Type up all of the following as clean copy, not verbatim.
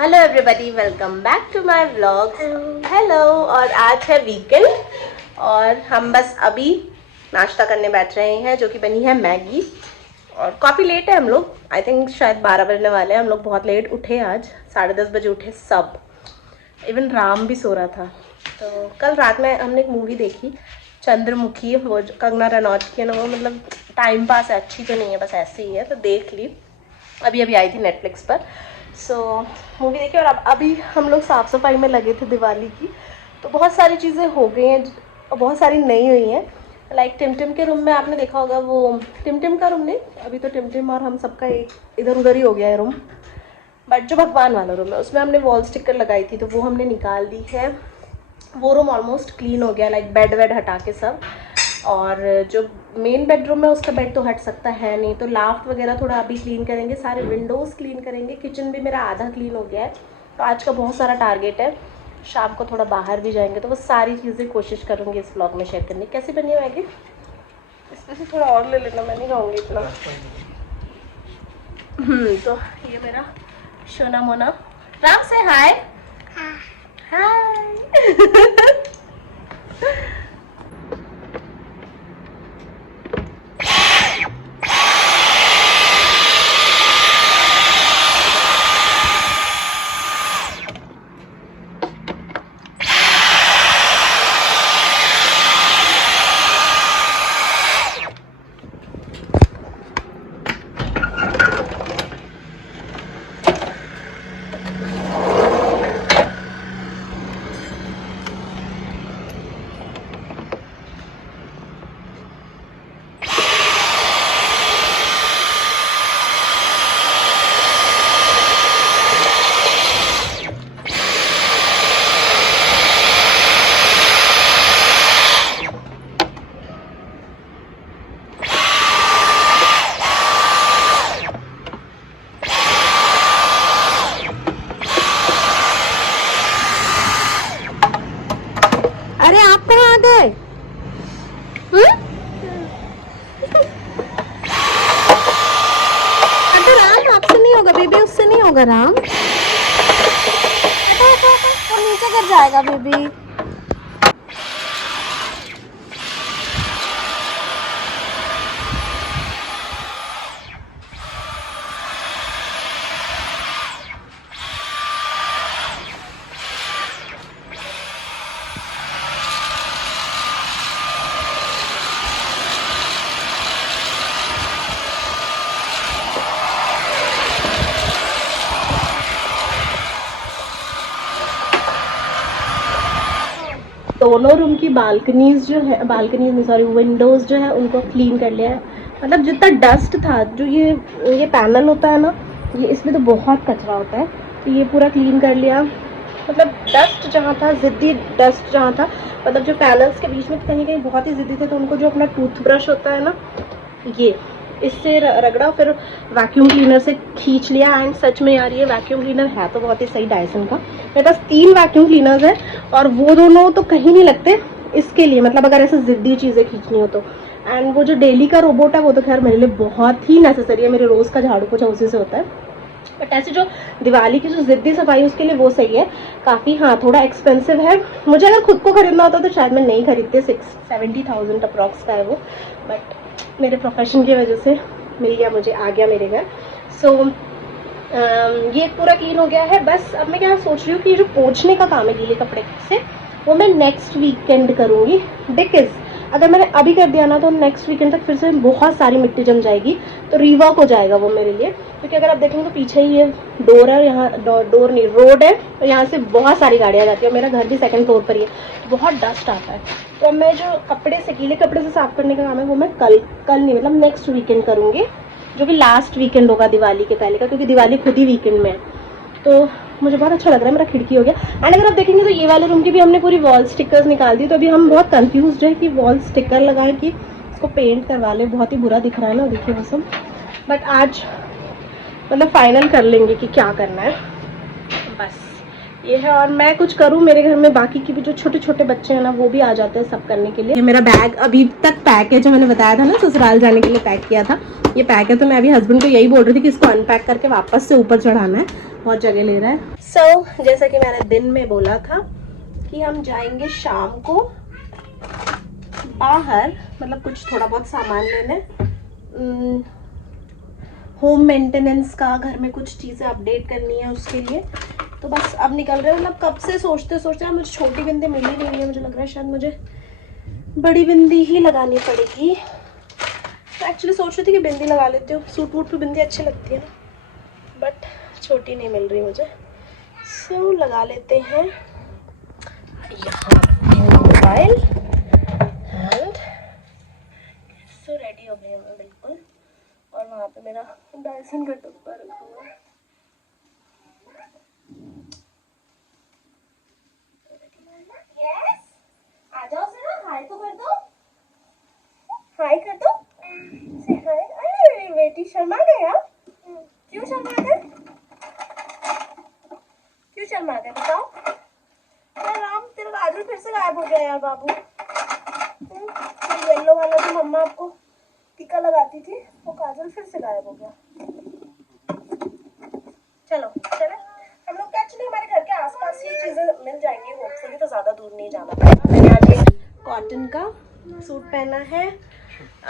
Hello everybody, welcome back to my vlog. Hello. और आज है वीकेंड और हम बस अभी नाश्ता करने बैठ रहे हैं, जो कि बनी है मैगी। और काफ़ी लेट है हम लोग, आई थिंक शायद 12 बजने वाले हैं। हम लोग बहुत लेट उठे, आज 10:30 बजे उठे सब। इवन राम भी सो रहा था। तो कल रात में हमने एक मूवी देखी, चंद्रमुखी, वो कंगना रनौत की है ना। वो मतलब टाइम पास है, अच्छी तो नहीं है, बस ऐसे ही है, तो देख ली। अभी अभी आई थी नेटफ्लिक्स पर। सो मूवी देखी और अब अभी हम लोग साफ़ सफाई में लगे थे दिवाली की। तो बहुत सारी चीज़ें हो गई हैं और बहुत सारी नई हुई हैं। लाइक टिमटिम के रूम में आपने देखा होगा, वो टिमटिम का रूम नहीं, अभी तो टिमटिम और हम सबका एक इधर उधर ही हो गया है रूम। बट जो भगवान वाला रूम है उसमें हमने वॉल स्टिकर लगाई थी, तो वो हमने निकाल दी है। वो रूम ऑलमोस्ट क्लीन हो गया, लाइक बेड वेड हटा के सब। और जो मेन बेडरूम है उसका बेड तो हट सकता है नहीं, तो लाफ्ट वगैरह थोड़ा अभी क्लीन करेंगे, सारे विंडोज़ क्लीन करेंगे। किचन भी मेरा आधा क्लीन हो गया है। तो आज का बहुत सारा टारगेट है, शाम को थोड़ा बाहर भी जाएंगे, तो वो सारी चीज़ें कोशिश करूँगी इस व्लॉग में शेयर करने। कैसी बनी है मैगी? इसमें से थोड़ा और ले लेना, मैं नहीं खाऊँगी इतना। तो ये मेरा सोना मोना। राम से हाय। हाय। अरे आप कहाँ आ गए? अरे राम, आपसे नहीं होगा बेबी, उससे नहीं होगा राम। वो नीचे गिर जाएगा बेबी। दोनों रूम की बालकनीज जो है, बालकनीज नहीं सॉरी, विंडोज जो है उनको क्लीन कर लिया है। मतलब जितना डस्ट था, जो ये पैनल होता है ना, ये इसमें तो बहुत कचरा होता है, तो ये पूरा क्लीन कर लिया। मतलब डस्ट जहाँ था, ज़िद्दी डस्ट जहाँ था, मतलब जो पैनल्स के बीच में कहीं कहीं बहुत ही ज़िद्दी थे, तो उनको जो अपना टूथब्रश होता है ना, ये इससे रगड़ा, फिर वैक्यूम क्लीनर से खींच लिया। एंड सच में यार, ये वैक्यूम क्लीनर है तो बहुत ही सही, डायसन का। मेरे पास 3 वैक्यूम क्लीनर्स है और वो दोनों तो कहीं नहीं लगते इसके लिए, मतलब अगर ऐसे ज़िद्दी चीज़ें खींचनी हो तो। एंड वो जो डेली का रोबोट है वो तो खैर मेरे लिए बहुत ही नेसेसरी है, मेरे रोज़ का झाड़ू पोछा उसी से होता है। बट ऐसे जो दिवाली की जो ज़िद्दी सफाई उसके लिए वो सही है काफ़ी। हाँ, थोड़ा एक्सपेंसिव है, मुझे अगर खुद को खरीदना होता तो शायद मैं नहीं खरीदती। 70,000 अप्रॉक्स का है वो, बट मेरे प्रोफेशन की वजह से मिल गया, मुझे आ गया मेरे घर। सो ये पूरा क्लीन हो गया है। बस अब मैं क्या सोच रही हूँ कि जो पोंछने का काम है गीले कपड़े से, वो मैं नेक्स्ट वीकेंड करूँगी। बिकॉज अगर मैंने अभी कर दिया ना तो नेक्स्ट वीकेंड तक फिर से बहुत सारी मिट्टी जम जाएगी, तो रीवर्क हो जाएगा वो मेरे लिए। क्योंकि अगर आप देखेंगे तो पीछे ही ये डोर है, यहाँ डोर नहीं, रोड है, और यहाँ से बहुत सारी गाड़ियाँ जाती है। मेरा घर भी 2nd फ्लोर पर ही है, बहुत डस्ट आता है। तो अब मैं जो कपड़े से, गीले कपड़े से साफ करने का काम है, वो मैं कल नहीं, मतलब नेक्स्ट वीकेंड करूँगी, जो कि लास्ट वीकेंड होगा दिवाली के पहले का, क्योंकि दिवाली खुद ही वीकेंड में है। तो मुझे बहुत अच्छा लग रहा है, मेरा खिड़की हो गया। एंड अगर आप देखेंगे तो ये वाले रूम की भी हमने पूरी वॉल स्टिकर्स निकाल दी। तो अभी हम बहुत कंफ्यूज है कि वॉल स्टिकर लगाएं कि इसको पेंट करवा लें, बहुत ही बुरा दिख रहा है ना, देखिए वो सब। बट आज मतलब फाइनल कर लेंगे कि क्या करना है, बस ये है। और मैं कुछ करूँ, मेरे घर में बाकी की भी जो छोटे छोटे बच्चे हैं ना, वो भी आ जाते हैं सब करने के लिए। ये मेरा बैग अभी तक पैक है, जो मैंने बताया था ना ससुराल जाने के लिए पैक किया था, ये पैक है। तो मैं अभी हस्बैंड को यही बोल रही थी कि इसको अनपैक करके वापस से ऊपर चढ़ाना है। बहुत जगह ले रहा है। So, जैसा कि मैंने दिन में बोला था कि हम जाएंगे शाम को बाहर, मतलब कुछ थोड़ा बहुत सामान लेने, होम मेंटेनेंस का, घर में कुछ चीज़ें अपडेट करनी है उसके लिए। तो बस अब निकल रहे हैं। मतलब कब से सोचते सोचते मुझे छोटी बिंदी मिल ही नहीं रही है। मुझे लग रहा है शायद मुझे बड़ी बिंदी ही लगानी पड़ेगी। तो एक्चुअली सोच रही थी कि बिंदी लगा लेती हूँ, सूट वूट पे बिंदी अच्छी लगती है ना, बट छोटी नहीं मिल रही मुझे। सो लगा लेते हैं यहाँ मोबाइल एंड सो रेडी हो गई मैं बिल्कुल। और वहाँ पे मेरा डायसन का डब्बा रखा हुआ है। यस, आ जाओ जरा, हाय तो कर दो, हाय कर दो, से हाय। अरे बेटी शर्मा गए आप? क्यों शर्मा गए? क्यों शर्मा गए बताओ? अरे राम, तेरा काजल फिर से गायब हो गया यार बाबू। येलो वाला जो मम्मा आपको टीका लगाती थी वो काजल फिर से गायब हो गया। चलो चले हम लोग। एक्चुअली हमारे घर के आसपास ही चीजें मिल जाएंगी होपफुली, तो ज्यादा दूर नहीं जाना पड़ेगा। मैंने आज एक कॉटन का सूट पहना है,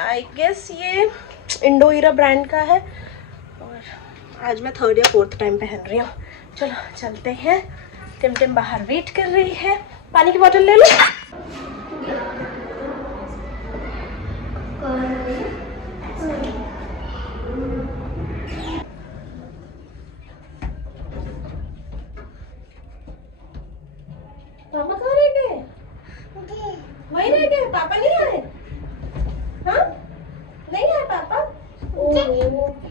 आई गेस ये इंडोइरा ब्रांड का है, और आज मैं 3rd या 4th टाइम पहन रही हूँ। चलो चलते हैं। टिम बाहर वेट कर रही है। पानी की बोतल ले लो। पापा कहाँ रह गए? वहीं रह गए? पापा नहीं आए? हाँ, नहीं आए पापा? ओह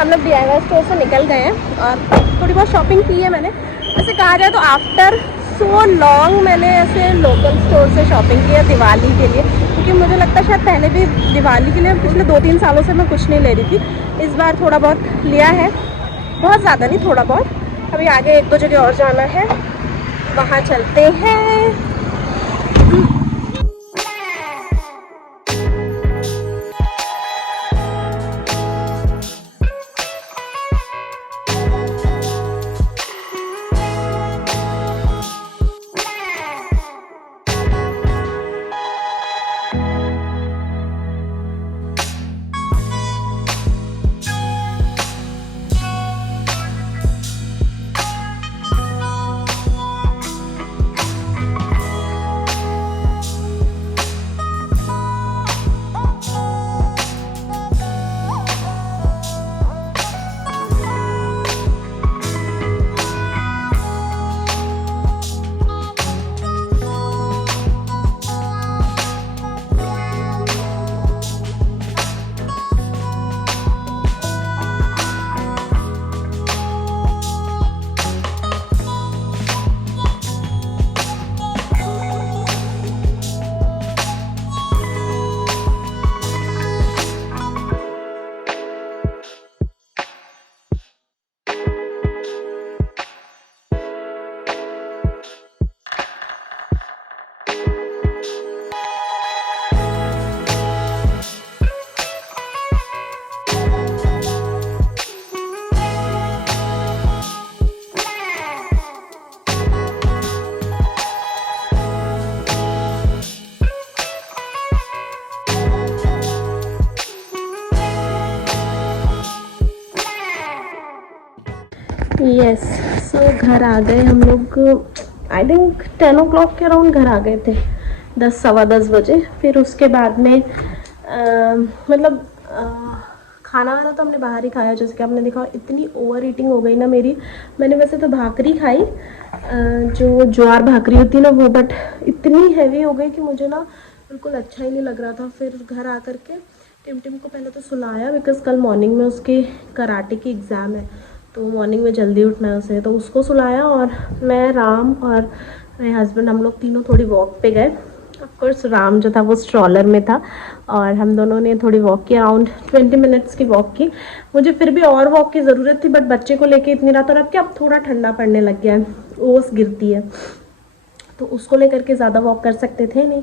हम लोग DIY स्टोर से निकल गए हैं और थोड़ी बहुत शॉपिंग की है मैंने। वैसे कहा जाए तो आफ्टर सो लॉन्ग मैंने ऐसे लोकल स्टोर से शॉपिंग की है दिवाली के लिए, क्योंकि मुझे लगता है शायद पहले भी दिवाली के लिए पिछले 2-3 सालों से मैं कुछ नहीं ले रही थी। इस बार थोड़ा बहुत लिया है, बहुत ज़्यादा नहीं, थोड़ा बहुत। अभी आगे 1-2 जगह और जाना है, वहाँ चलते हैं। यस, सो घर आ गए हम लोग। आई थिंक 10 o'clock के अराउंड घर आ गए थे, 10 सवा 10 बजे। फिर उसके बाद में मतलब खाना वाना तो हमने बाहर ही खाया। जैसे कि आपने देखा इतनी ओवर ईटिंग हो गई ना मेरी। मैंने वैसे तो भाकरी खाई, जो ज्वार भाकरी होती है ना वो, बट इतनी हैवी हो गई कि मुझे ना बिल्कुल अच्छा ही नहीं लग रहा था। फिर घर आ कर के टिम को पहले तो सुलाया, बिकॉज कल मॉर्निंग में उसके कराटे की एग्ज़ाम है, तो मॉर्निंग में जल्दी उठना है उसे, तो उसको सुलाया। और मैं, राम और मेरे हस्बैंड, हम लोग तीनों थोड़ी वॉक पे गए। ऑफकोर्स राम जो था वो स्ट्रॉलर में था, और हम दोनों ने थोड़ी वॉक की, अराउंड 20 मिनट्स की वॉक की। मुझे फिर भी और वॉक की ज़रूरत थी, बट बच्चे को लेके इतनी रात, और अब क्या, अब थोड़ा ठंडा पड़ने लग गया है, ओस गिरती है, तो उसको लेकर के ज़्यादा वॉक कर सकते थे नहीं।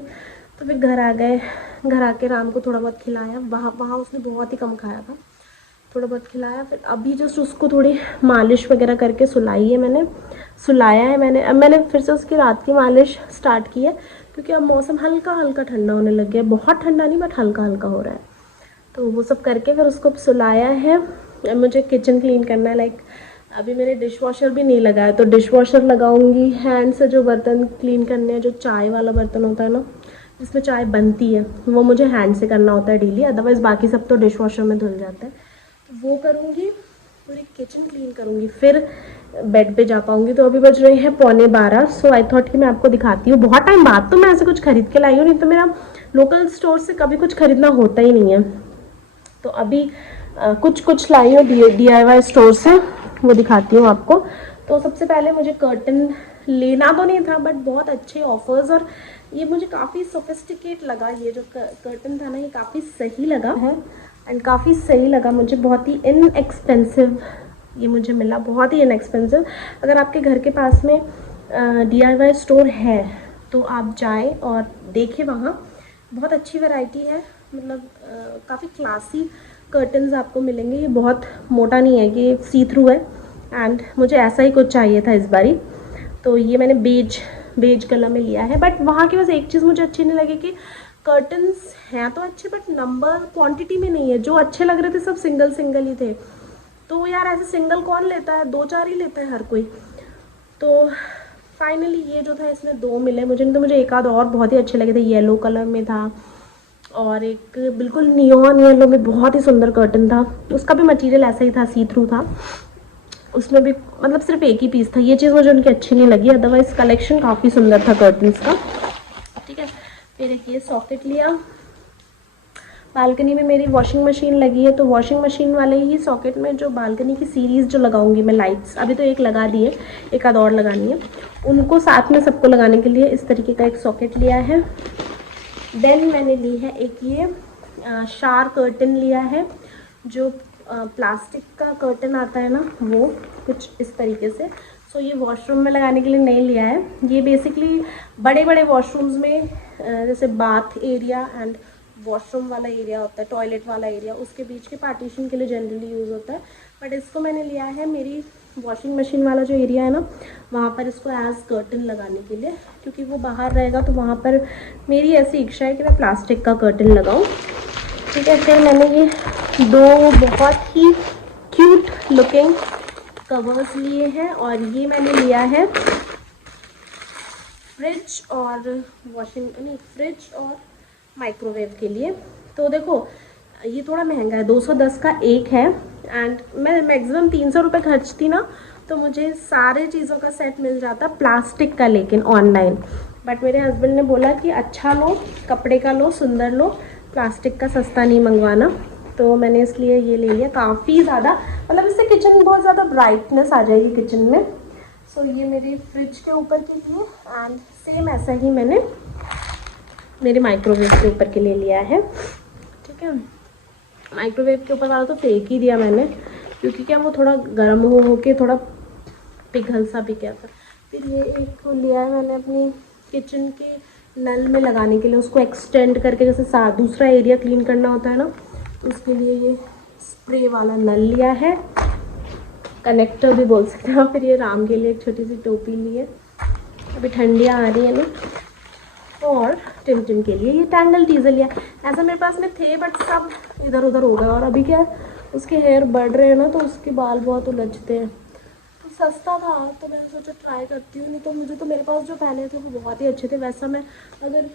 तो फिर घर आ गए। घर आके राम को थोड़ा बहुत खिलाया। वहाँ उसने बहुत ही कम खाया था, थोड़ा बहुत खिलाया। फिर अभी जस्ट उसको थोड़ी मालिश वगैरह करके सुलाई है मैंने, सुलाया है मैंने। अब मैंने फिर से उसकी रात की मालिश स्टार्ट की है, क्योंकि अब मौसम हल्का हल्का ठंडा होने लग गया है, बहुत ठंडा नहीं बट हल्का हल्का हो रहा है। तो वो सब करके फिर उसको सुलाया है। अब मुझे किचन क्लीन करना है। लाइक अभी मैंने डिश वॉशर भी नहीं लगाया, तो डिश वॉशर लगाऊंगी। हैंड से जो बर्तन क्लीन करने हैं, जो चाय वाला बर्तन होता है ना, जिसमें चाय बनती है, वो मुझे हैंड से करना होता है डेली, अदरवाइज़ बाकी सब तो डिश वॉशर में धुल जाता है। तो वो करूँगी, पूरी किचन क्लीन करूँगी, फिर बेड पे जा पाऊँगी। तो अभी बज रहे हैं 11:15। सो आई थॉट कि मैं आपको दिखाती हूँ। बहुत टाइम बाद तो मैं ऐसे कुछ खरीद के लाई हूँ, नहीं तो मेरा लोकल स्टोर से कभी कुछ खरीदना होता ही नहीं है। तो अभी कुछ लाई हूँ DIY स्टोर से, वो दिखाती हूँ आपको। तो सबसे पहले मुझे कर्टन लेना तो नहीं था, बट बहुत अच्छे ऑफर्स, और ये मुझे काफ़ी सोफिस्टिकेट लगा। ये जो कर्टन था ना, ये काफ़ी सही लगा है, एंड काफ़ी सही लगा मुझे, बहुत ही इनएक्सपेंसिव ये मुझे मिला, बहुत ही इनएक्सपेंसिव। अगर आपके घर के पास में DIY स्टोर है तो आप जाएं और देखें, वहाँ बहुत अच्छी वैरायटी है। मतलब काफ़ी क्लासी कर्टन्स आपको मिलेंगे। ये बहुत मोटा नहीं है, ये सी थ्रू है, एंड मुझे ऐसा ही कुछ चाहिए था इस बारी। तो ये मैंने बेज कलर में लिया है। बट वहाँ की बस एक चीज़ मुझे अच्छी नहीं लगी कि कर्टन्स हैं तो अच्छे, बट नंबर क्वांटिटी में नहीं है। जो अच्छे लग रहे थे सब सिंगल सिंगल ही थे। तो यार ऐसे सिंगल कौन लेता है, 2-4 ही लेता है हर कोई। तो फाइनली ये जो था, इसमें 2 मिले मुझे, नहीं तो मुझे एक आध और बहुत ही अच्छे लगे थे। येलो कलर में था, और एक बिल्कुल नियॉन येलो में बहुत ही सुंदर कर्टन था। उसका भी मटेरियल ऐसा ही था, सी थ्रू था। उसमें भी मतलब सिर्फ एक ही पीस था। ये चीज़ मुझे उनकी अच्छी नहीं लगी, अदरवाइज कलेक्शन काफ़ी सुंदर था कर्टन्स का। ठीक है, फिर एक ये सॉकेट लिया। बालकनी में मेरी वॉशिंग मशीन लगी है, तो वॉशिंग मशीन वाले ही सॉकेट में जो बालकनी की सीरीज़ जो लगाऊंगी मैं लाइट्स, अभी तो एक लगा दी है, एक आध और लगानी है, उनको साथ में सबको लगाने के लिए इस तरीके का एक सॉकेट लिया है। देन मैंने ली है एक ये शार कर्टन लिया है, जो प्लास्टिक का कर्टन आता है ना, वो कुछ इस तरीके से। सो ये वॉशरूम में लगाने के लिए नहीं लिया है। ये बेसिकली बड़े बड़े वॉशरूम्स में जैसे बाथ एरिया एंड वॉशरूम वाला एरिया होता है, टॉयलेट वाला एरिया, उसके बीच के पार्टीशन के लिए जनरली यूज़ होता है। बट इसको मैंने लिया है मेरी वॉशिंग मशीन वाला जो एरिया है ना, वहाँ पर इसको एज कर्टन लगाने के लिए, क्योंकि वो बाहर रहेगा। तो वहाँ पर मेरी ऐसी इच्छा है कि मैं प्लास्टिक का कर्टन लगाऊँ। ठीक है, फिर मैंने ये 2 बहुत ही क्यूट लुकिंग कवर्स लिए हैं, और ये मैंने लिया है फ्रिज और फ्रिज और माइक्रोवेव के लिए। तो देखो ये थोड़ा महंगा है, 210 का एक है, एंड मैं मैक्सिमम 300 रुपये खर्चती ना, तो मुझे सारे चीज़ों का सेट मिल जाता प्लास्टिक का, लेकिन ऑनलाइन। बट मेरे हस्बैंड ने बोला कि अच्छा लो, कपड़े का लो, सुंदर लो, प्लास्टिक का सस्ता नहीं मंगवाना। तो मैंने इसलिए ये ले लिया। काफ़ी ज़्यादा मतलब इससे किचन में बहुत ज़्यादा ब्राइटनेस आ जाएगी किचन में। सो ये मेरी फ्रिज के ऊपर के लिए, एंड सेम ऐसा ही मैंने मेरे माइक्रोवेव के ऊपर के लिए लिया है। ठीक है, माइक्रोवेव के ऊपर वाला तो फेंक ही दिया मैंने, क्योंकि क्या वो थोड़ा गर्म हो के थोड़ा पिघल सा भी गया था। फिर ये एक लिया है मैंने अपनी किचन के नल में लगाने के लिए, उसको एक्सटेंड करके, जैसे दूसरा एरिया क्लीन करना होता है ना, उसके लिए ये स्प्रे वाला नल लिया है, कनेक्टर भी बोल सकते हैं। फिर ये राम के लिए एक छोटी सी टोपी ली है, अभी ठंडियाँ आ रही है ना, और टिम के लिए ये टैंगल टीजर लिया। ऐसा मेरे पास में थे, बट सब इधर उधर हो गए। और अभी क्या है, उसके हेयर बढ़ रहे हैं ना, तो उसके बाल बहुत उलझते हैं, तो सस्ता था तो मैंने सोचा ट्राई करती हूँ, नहीं तो मुझे तो मेरे पास जो पहने थे वो बहुत ही अच्छे थे। वैसा मैं अगर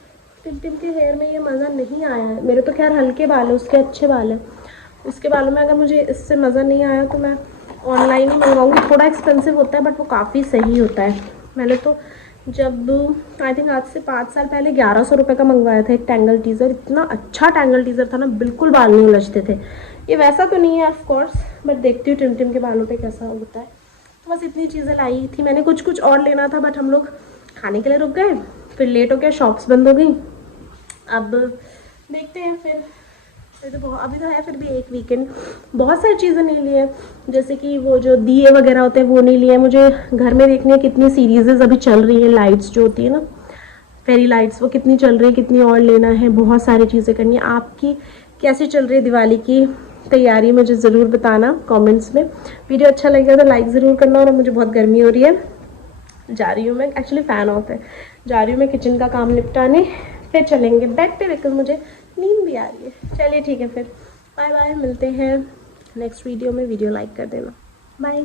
टिम के हेयर में ये मज़ा नहीं आया है, मेरे तो खैर हल्के बाल है, उसके अच्छे बाल है, उसके बालों में अगर मुझे इससे मज़ा नहीं आया तो मैं ऑनलाइन ही मंगवाऊँगी। थोड़ा एक्सपेंसिव होता है बट वो काफ़ी सही होता है। मैंने तो जब आई थिंक आज से 5 साल पहले 1100 रुपये का मंगवाया था एक टैंगल टीज़र। इतना अच्छा टैंगल टीज़र था ना, बिल्कुल बाल नहीं उलझते थे। ये वैसा तो नहीं है ऑफ कोर्स, बट देखती हूँ टिम के बालों पे कैसा होता है। तो बस इतनी चीज़ें लाई थी मैंने। कुछ और लेना था बट हम लोग खाने के लिए रुक गए, फिर लेट हो गया, शॉप्स बंद हो गई। अब देखते हैं फिर तो अभी तो है फिर भी एक वीकेंड। बहुत सारी चीज़ें नहीं ली है, जैसे कि वो जो दिए वगैरह होते हैं वो नहीं लिए। मुझे घर में देखनी है कितनी सीरीज़ अभी चल रही है, लाइट्स जो होती है ना, फेरी लाइट्स, वो कितनी चल रही है, कितनी और लेना है, बहुत सारी चीज़ें करनी है। आपकी कैसी चल रही है दिवाली की तैयारी, मुझे ज़रूर बताना कमेंट्स में। वीडियो अच्छा लगेगा तो लाइक ज़रूर करना। और मुझे बहुत गर्मी हो रही है, जा रही हूँ मैं, एक्चुअली फ़ैन ऑफ है, जा रही हूँ मैं किचन का काम निपटाने, फिर चलेंगे बेड पे बिकॉज मुझे नींद भी आ रही है। चलिए ठीक है फिर, बाय बाय, मिलते हैं नेक्स्ट वीडियो में। वीडियो लाइक कर देना, बाय।